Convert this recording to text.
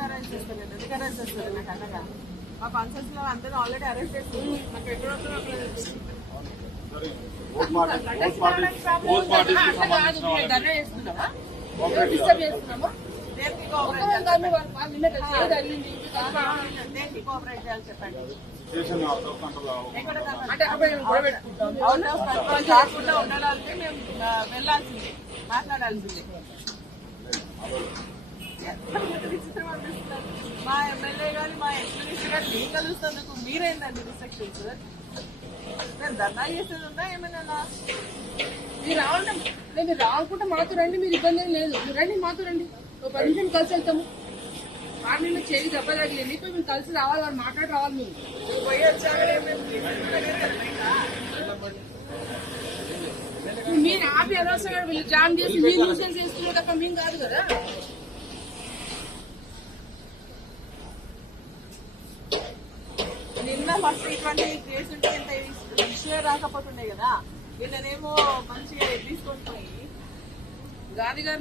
Arrange arrest ఎందుకు నాకు అన్నగా మా కాన్సెప్ట్లో అందరూ ఆల్రెడీ అరెస్ట్ చేస్తారు మాకు ఎక్కడ వస్తున్నాం అక్కడ చేస్తున్నావా డిస్టర్బ్ చేస్తున్నామా? వాళ్ళు నిన్న మేము కాకుండా ఉండాలంటే వెళ్ళాల్సిందే మాట్లాడాల్సిందే. మా ఎమ్మెల్యే మా నేను కలుస్తున్నందుకు మీరేందండి రిస్ట్రిక్షన్స్ నేను ధర్నా చేసేది ఉందా ఏమైనా మీరు మీరు రానుకుంటే మాతో రండి మీరు ఇబ్బంది ఏం లేదు. మీరు రండి మాతో రండి. ఒక పది నిమిషాలు కలిసి వెళ్తాము. మార్నింగ్ చేయి దెబ్బ తగిలింది. ఇప్పుడు మేము కలిసి రావాలి వాళ్ళు మాట్లాడి రావాలి మేము. మీరు ఆపి అనవసరంగా వీళ్ళు జామ్ చేసి మీరు న్యూసెన్స్ చేస్తున్నారు తప్ప మేము కాదు కదా. నిన్న ఫస్ట్ ఇటువంటి కేసు ఉంటే ఇంత విషయం రాకపోతుండే కదా. వీళ్ళనేమో మంచిగా తీసుకొని పోయి గాంధీ గారు